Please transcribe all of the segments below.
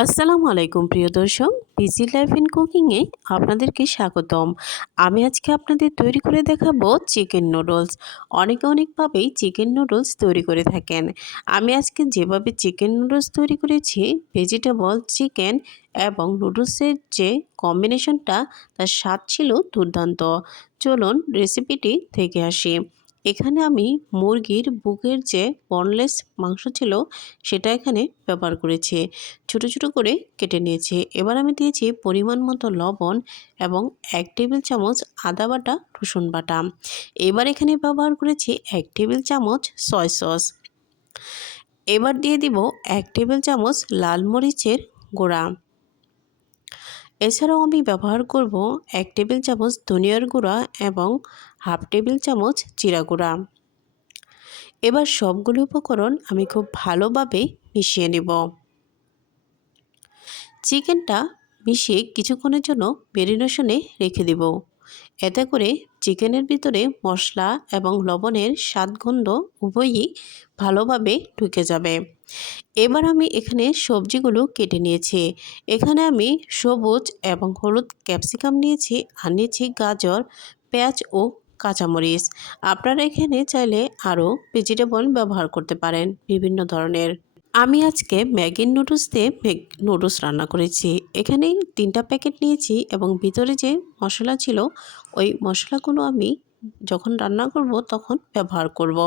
আসসালামু আলাইকুম, প্রিয় দর্শক। বিজি লাইফ ইন কুকিংয়ে আপনাদেরকে স্বাগতম। আমি আজকে আপনাদের তৈরি করে দেখাবো চিকেন নুডলস অনেকে অনেকভাবেই চিকেন নুডলস তৈরি করে থাকেন। আমি আজকে যেভাবে চিকেন নুডলস তৈরি করেছি ভেজিটেবল চিকেন এবং নুডলসের যে কম্বিনেশনটা তার স্বাদ ছিল দুর্দান্ত। চলুন রেসিপিটি থেকে আসি। এখানে আমি মুরগির বুকের যে বনলেস মাংস ছিল, সেটা এখানে ব্যবহার করেছি। ছোট ছোট করে কেটে নিয়েছি। এবার আমি দিয়েছি পরিমাণ মতো লবণ এবং এক টেবিল চামচ আদা বাটা, রসুন বাটা। এবার এখানে ব্যবহার করেছি এক টেবিল চামচ সয় সস। এবার দিয়ে দিব এক টেবিল চামচ লাল মরিচের গুঁড়া। এছাড়াও আমি ব্যবহার করব এক টেবিল চামচ ধনিয়ার গুঁড়া এবং হাফ টেবিল চামচ জিরা গুঁড়া। এবার সবগুলো উপকরণ আমি খুব ভালোভাবে মিশিয়ে নেব। চিকেনটা মিশিয়ে কিছুক্ষণের জন্য মেরিনেশনে রেখে দেব। এতে করে চিকেনের ভিতরে মশলা এবং লবণের স্বাদগন্ধ উভয়ই ভালোভাবে ঢুকে যাবে। এবার আমি এখানে সবজিগুলো কেটে নিয়েছি। এখানে আমি সবুজ এবং হলুদ ক্যাপসিকাম নিয়েছি আর নিয়েছি গাজর, পেঁয়াজ ও কাঁচামরিচ। আপনারা এখানে চাইলে আরও ভেজিটেবল ব্যবহার করতে পারেন বিভিন্ন ধরনের। আমি আজকে ম্যাগির নুডলস দিয়ে নুডলস রান্না করেছি। এখানে তিনটা প্যাকেট নিয়েছি এবং ভিতরে যে মশলা ছিল, ওই মশলাগুলো আমি যখন রান্না করব তখন ব্যবহার করব।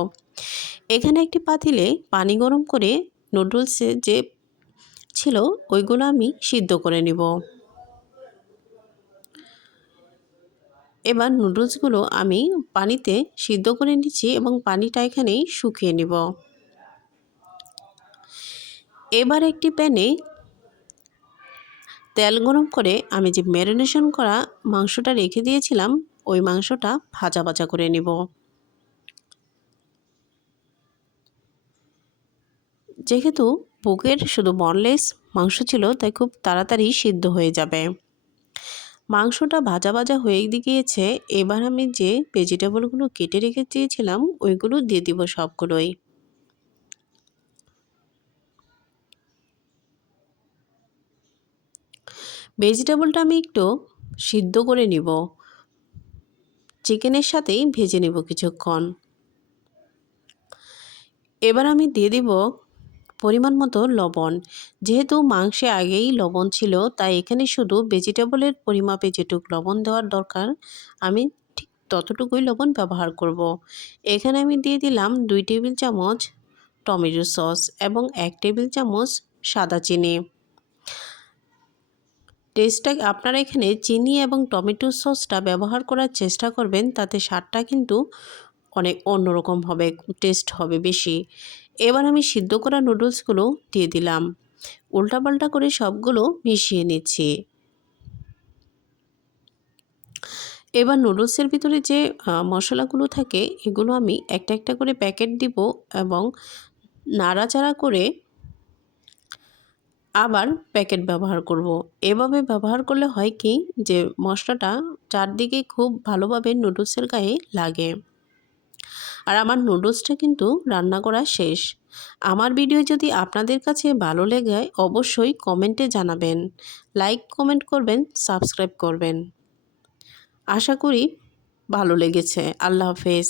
এখানে একটি পাতিলে পানি গরম করে নুডলসে যে ছিল, ওইগুলো আমি সিদ্ধ করে নিব। এবার নুডলসগুলো আমি পানিতে সিদ্ধ করে নিচ্ছি এবং পানিটা এখানেই শুকিয়ে নিব। এবার একটি প্যানে তেল গরম করে আমি যে ম্যারিনেশন করা মাংসটা রেখে দিয়েছিলাম, ওই মাংসটা ভাজা ভাজা করে নিব। যেহেতু বুকের শুধু বনলেস মাংস ছিল, তাই খুব তাড়াতাড়ি সিদ্ধ হয়ে যাবে। মাংসটা ভাজা ভাজা হয়ে গিয়েছে, এবার আমি যে ভেজিটেবলগুলো কেটে রেখে দিয়েছিলাম, ওইগুলো দিয়ে দিব সবগুলোই। ভেজিটেবলটা আমি একটু সিদ্ধ করে নিব। চিকেনের সাথেই ভেজে নেব কিছুক্ষণ। এবার আমি দিয়ে দিব পরিমাণ মতো লবণ যেহেতু মাংসে আগেই লবণ ছিল, তাই এখানে শুধু ভেজিটেবলের পরিমাপে যেটুক লবণ দেওয়ার দরকার, আমি ঠিক ততটুকুই লবণ ব্যবহার করব। এখানে আমি দিয়ে দিলাম দুই টেবিল চামচ টমেটো সস এবং এক টেবিল চামচ সাদা চিনি টেস্টটা আপনারা এখানে চিনি এবং টমেটো সসটা ব্যবহার করার চেষ্টা করবেন, তাতে স্বাদটা কিন্তু অনেক অন্যরকম হবে টেস্ট হবে বেশি। এবার আমি সিদ্ধ করা নুডলসগুলো দিয়ে দিলাম। উল্টাপাল্টা করে সবগুলো মিশিয়ে নিচ্ছি। এবার নুডলসের ভিতরে যে মশলাগুলো থাকে, এগুলো আমি একটা একটা করে প্যাকেট দিব এবং নাড়াচাড়া করে আবার প্যাকেট ব্যবহার করব। এভাবে ব্যবহার করলে হয় কি যে, মশলাটা চারদিকে খুব ভালোভাবে নুডলসের গায়ে লাগে। আর আমার নুডলসটা কিন্তু রান্না করা শেষ। আমার ভিডিও যদি আপনাদের কাছে ভালো লেগে অবশ্যই কমেন্টে জানাবেন। লাইক কমেন্ট করবেন সাবস্ক্রাইব করবেন। আশা করি ভালো লেগেছে। আল্লাহ হাফেজ।